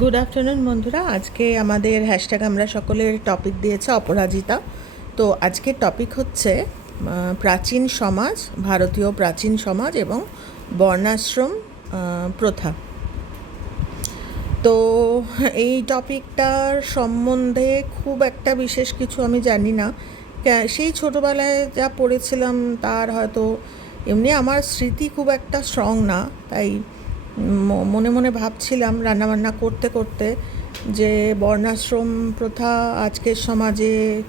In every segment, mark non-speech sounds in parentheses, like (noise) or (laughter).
Good afternoon বন্ধুরা। আজকে আমাদের হ্যাশট্যাগ আমরা সকলের টপিক দিয়েছে অপরাজিতা। তো আজকের টপিক হচ্ছে প্রাচীন সমাজ, ভারতীয় প্রাচীন সমাজ এবং বর্ণাশ্রম প্রথা। তো এই টপিকটার সম্বন্ধে খুব একটা বিশেষ কিছু আমি জানি না। সেই ছোটোবেলায় যা পড়েছিলাম, তার হয়তো, এমনি আমার স্মৃতি খুব একটা স্ট্রং না। তাই মনে মনে ভাবছিলাম রান্নাবান্না করতে করতে যে বর্ণাশ্রম প্রথা আজকের সমাজে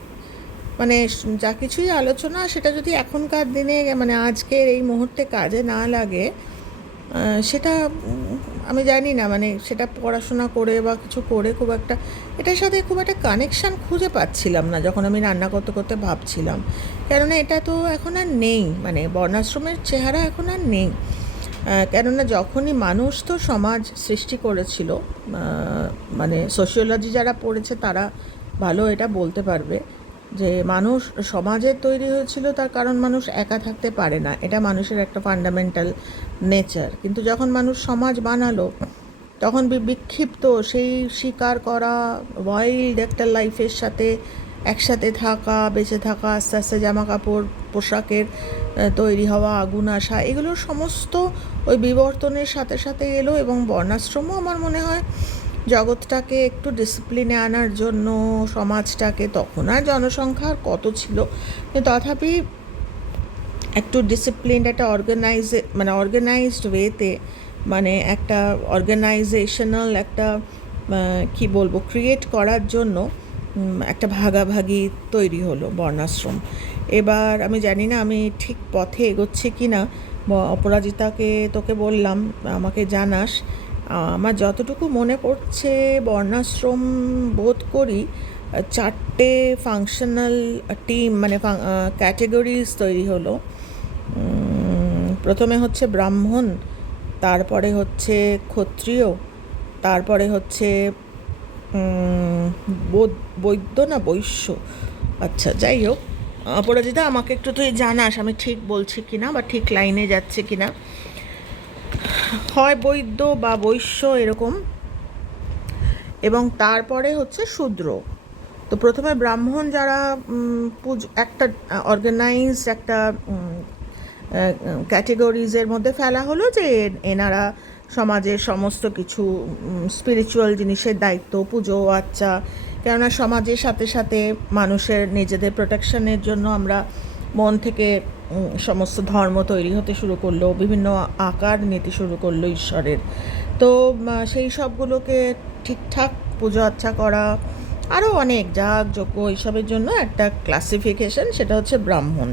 মানে যা কিছুই আলোচনা সেটা যদি এখনকার দিনে মানে আজকের এই মুহূর্তে কাজে না লাগে সেটা আমি জানি না মানে সেটা পড়াশোনা করে বা কিছু করে খুব একটা, এটার সাথে খুব একটা কানেকশান খুঁজে পাচ্ছিলাম না যখন আমি রান্না করতে করতে ভাবছিলাম। কেননা এটা তো এখন আর নেই মানে বর্ণাশ্রমের চেহারা এখন আর নেই। কেননা যখনই মানুষ তো সমাজ সৃষ্টি করেছিল মানে সোশিওলজি যারা পড়েছে তারা ভালো এটা বলতে পারবে যে মানুষ সমাজের তৈরি হয়েছিল তার কারণ মানুষ একা থাকতে পারে না, এটা মানুষের একটা ফান্ডামেন্টাল নেচার কিন্তু যখন মানুষ সমাজ বানালো, তখন বিক্ষিপ্ত সেই শিকার করা ওয়াইল্ড একটা লাইফের সাথে একসাথে থাকা, বেঁচে থাকা, আস্তে আস্তে জামা কাপড় পোশাকের তৈরি হওয়া, আগুন আসা এগুলো সমস্ত ওই বিবর্তনের সাথে সাথে এলো এবং বর্ণাশ্রমও আমার মনে হয় জগৎটাকে একটু ডিসিপ্লিনে আনার জন্য, সমাজটাকে তখন আর জনসংখ্যা আর কত ছিল? তথাপি একটু ডিসিপ্লিন একটা অর্গানাইজ মানে অর্গানাইজড ওয়েতে মানে একটা অর্গানাইজেশনাল একটা কি বলব ক্রিয়েট করার জন্য একটা ভাগাভাগি তৈরি হলো বর্ণাশ্রম। এবার আমি জানি না আমি ঠিক পথে এগোচ্ছি কি না। অপরাজিতাকে তোকে বললাম, আমাকে জানাস। আমার যতটুকু মনে পড়ছে, বর্ণাশ্রম বোধ করি চারটে ফাংশনাল টিম মানে ক্যাটেগরিজ তৈরি হলো। প্রথমে হচ্ছে ব্রাহ্মণ, তারপরে হচ্ছে ক্ষত্রিয়, তারপরে হচ্ছে বৈদ্য না বৈশ্য? আচ্ছা যাই হোক, অপরাজিতা, আমাকে একটু তুই জানাস, আমি ঠিক বলছি কিনা বা ঠিক লাইনে যাচ্ছে কিনা? হয় বৈদ্য বা বৈশ্য এরকম। এবং তারপরে হচ্ছে শূদ্র। তো প্রথমে ব্রাহ্মণ যারা পুজ, একটা অর্গানাইজড একটা ক্যাটেগরিজের মধ্যে ফেলা হলো যে এনারা সমাজের সমস্ত কিছু স্পিরিচুয়াল জিনিসের দায়িত্ব, পুজো আচ্চা কেননা সমাজের সাথে সাথে মানুষের নিজেদের প্রোটেকশনের জন্য আমরা মন থেকে সমস্ত ধর্ম তৈরি হতে শুরু করল, বিভিন্ন আকার নিতে শুরু করল ঈশ্বরের। তো সেই সবগুলোকে ঠিকঠাক পুজো আচ্ছা করা আরও অনেক যাগ, যজ্ঞ এইসবের জন্য একটা ক্লাসিফিকেশন সেটা হচ্ছে ব্রাহ্মণ।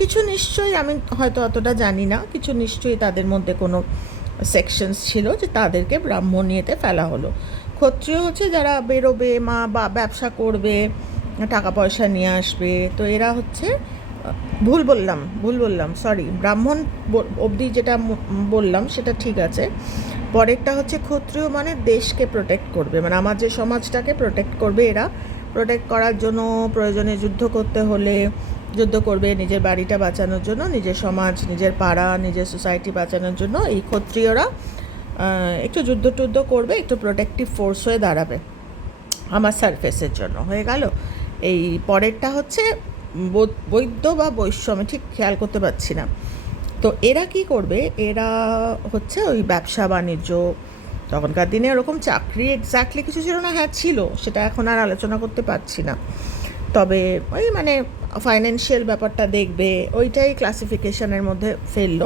কিছু নিশ্চয়ই আমি হয়তো অতটা জানি না, কিছু নিশ্চয়ই তাদের মধ্যে কোনো সেকশনস ছিল যে তাদেরকে ব্রাহ্মণ ইয়েতে ফেলা হলো। ক্ষত্রিয় হচ্ছে যারা বেরোবে, মা বা ব্যবসা করবে, টাকা পয়সা নিয়ে আসবে, তো এরা হচ্ছে, ভুল বললাম ভুল বললাম সরি ব্রাহ্মণ অবধি যেটা বললাম সেটা ঠিক আছে। পরেরটা হচ্ছে ক্ষত্রিয় মানে দেশকে প্রোটেক্ট করবে মানে আমার যে সমাজটাকে প্রোটেক্ট করবে এরা। প্রোটেক্ট করার জন্য প্রয়োজনে যুদ্ধ করতে হলে যুদ্ধ করবে নিজের বাড়িটা বাঁচানোর জন্য, নিজের সমাজ, নিজের পাড়া, নিজের সোসাইটি বাঁচানোর জন্য এই ক্ষত্রিয়রা একটু যুদ্ধ টুদ্ধ করবে, একটু প্রোটেক্টিভ ফোর্স হয়ে দাঁড়াবে আমার সারফেসের জন্য। হয়ে গেল। এই পরেরটা হচ্ছে বৈদ্য বা বৈশ্য, আমি ঠিক খেয়াল করতে পারছি না। তো এরা কি করবে? এরা হচ্ছে ওই ব্যবসা বাণিজ্য। তখনকার দিনে ওরকম চাকরি এক্স্যাক্টলি কিছু ছিল না। হ্যাঁ ছিল। সেটা এখন আর আলোচনা করতে পারছি না। তবে ওই মানে ফাইন্যান্সিয়াল ব্যাপারটা দেখবে, ওইটাই ক্লাসিফিকেশনের মধ্যে ফেলল।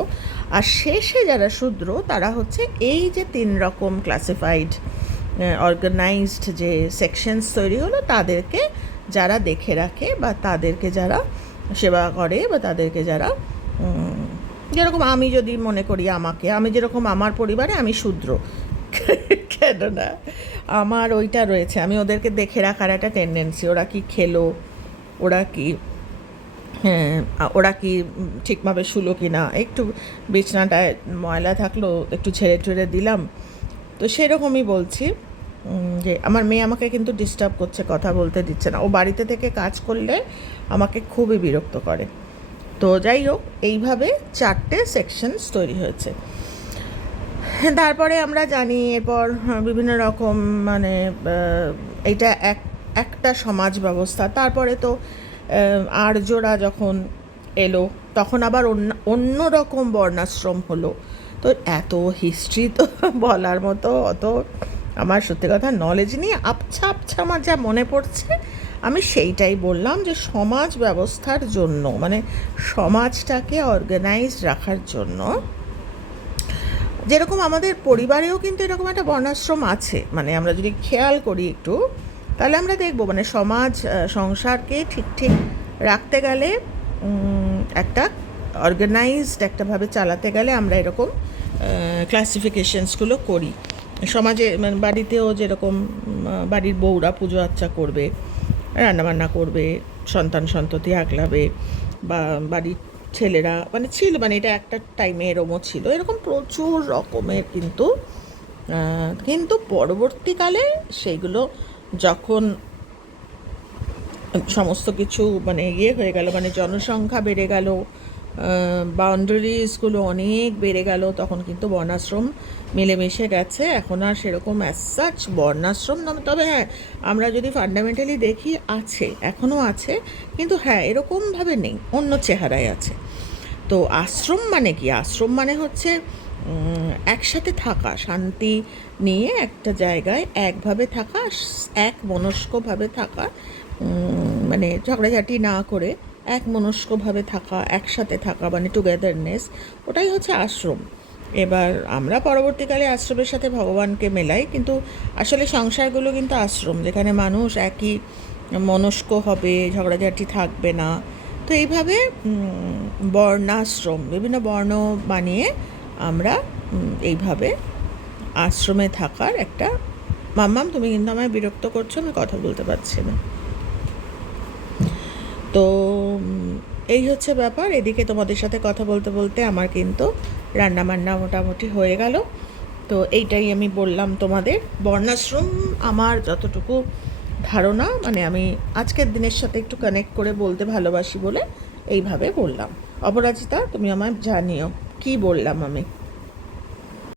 আর শেষে যারা শূদ্র, তারা হচ্ছে এই যে তিন রকম ক্লাসিফাইড অর্গানাইজড যে সেকশনস তৈরি হলো, তাদেরকে যারা দেখে রাখে বা তাদেরকে যারা সেবা করে বা তাদেরকে যারা যেরকম আমি যদি মনে করি আমাকে, আমি যেরকম আমার পরিবারে আমি শূদ্র (laughs) কেন না আমার ওইটা রয়েছে। আমি ওদেরকে দেখে রাখার একটা টেন্ডেন্সি ওরা কি খেলো, ওরা কি হ্যাঁ ওরা কি ঠিকভাবে শুলো কি না একটু বিছনাটায় ময়লা থাকল, একটু ছেড়ে ঠেড়ে দিলাম। তো সেরকমই বলছি যে আমার মেয়ে আমাকে কিন্তু ডিস্টার্ব করছে, কথা বলতে দিচ্ছে না। ও বাড়িতে থেকে কাজ করলে আমাকে খুবই বিরক্ত করে। তো যাই হোক, এইভাবে চারটে সেকশনস তৈরি হয়েছে। তারপরে আমরা জানি এরপর হ্যাঁ, বিভিন্ন রকম মানে এটা এক একটা সমাজ ব্যবস্থা। তারপরে তো আর্যরা যখন এলো তখন আবার অন্য অন্য রকম বর্ণাশ্রম হলো। তো এত হিস্ট্রি তো (laughs) বলার মতো অত আমার সত্যি কথা নলেজ নিয়ে আবছা আবছা আমার যা মনে পড়ছে আমি সেইটাই বললাম যে সমাজ ব্যবস্থার জন্য মানে সমাজটাকে অর্গানাইজ রাখার জন্য যেরকম আমাদের পরিবারেও কিন্তু এরকম একটা বর্ণাশ্রম আছে মানে আমরা যদি খেয়াল করি একটু, তাহলে আমরা দেখব মানে সমাজ সংসারকে ঠিক ঠিক রাখতে গেলে একটা অর্গানাইজড একটাভাবে চালাতে গেলে আমরা এরকম ক্লাসিফিকেশনসগুলো করি। সমাজে মানে বাড়িতেও যেরকম বাড়ির বউরা পুজো আচ্চা করবে, রান্নাবান্না করবে, সন্তান সন্ততি আগলাবে, বা বাড়ির ছেলেরা মানে ছিল মানে এটা একটা টাইমে এরমও ছিল। এরকম প্রচুর রকমের কিন্তু কিন্তু পরবর্তীকালে সেইগুলো যখন সমস্ত কিছু মানে ইয়ে হয়ে গেল মানে জনসংখ্যা বেড়ে গেল বাউন্ডারিজগুলো অনেক বেড়ে গেল, তখন কিন্তু বর্ণাশ্রম মিলেমিশে গেছে। এখন আর সেরকম অ্যাজ সাচ বর্ণাশ্রম নাম তবে হ্যাঁ আমরা যদি ফান্ডামেন্টালি দেখি, আছে এখনও আছে, কিন্তু হ্যাঁ এরকমভাবে নেই, অন্য চেহারায় আছে। তো আশ্রম মানে কি? আশ্রম মানে হচ্ছে একসাথে থাকা, শান্তি নিয়ে একটা জায়গায় একভাবে থাকা, এক মনস্কভাবে থাকা মানে ঝগড়াঝাটি না করে এক মনস্কভাবে থাকা, একসাথে থাকা মানে টুগেদারনেস ওটাই হচ্ছে আশ্রম। এবার আমরা পরবর্তীকালে আশ্রমের সাথে ভগবানকে মেলাই, কিন্তু আসলে সংসারগুলো কিন্তু আশ্রম, যেখানে মানুষ একই মনস্ক হবে, ঝগড়াঝাটি থাকবে না। তো এইভাবে বর্ণাশ্রম, বিভিন্ন বর্ণ বানিয়ে আমরা এইভাবে আশ্রমে থাকার একটা, মাম্মাম তুমি কিন্তু আমায় বিরক্ত করছ, আমি কথা বলতে পারছি না তো উম, এই হচ্ছে ব্যাপার। এদিকে তোমাদের সাথে কথা বলতে বলতে আমার কিন্তু রান্না বান্না মোটামুটি হয়ে গেল। তো এইটাই আমি বললাম তোমাদের। বর্ণাশ্রম আমার যতটুকু ধারণা মানে আমি আজকের দিনের সাথে একটু কানেক্ট করে বলতে ভালোবাসি বলে এইভাবে বললাম। অপরাজিতা, তুমি আমায় জানিও, কি বললাম আমি?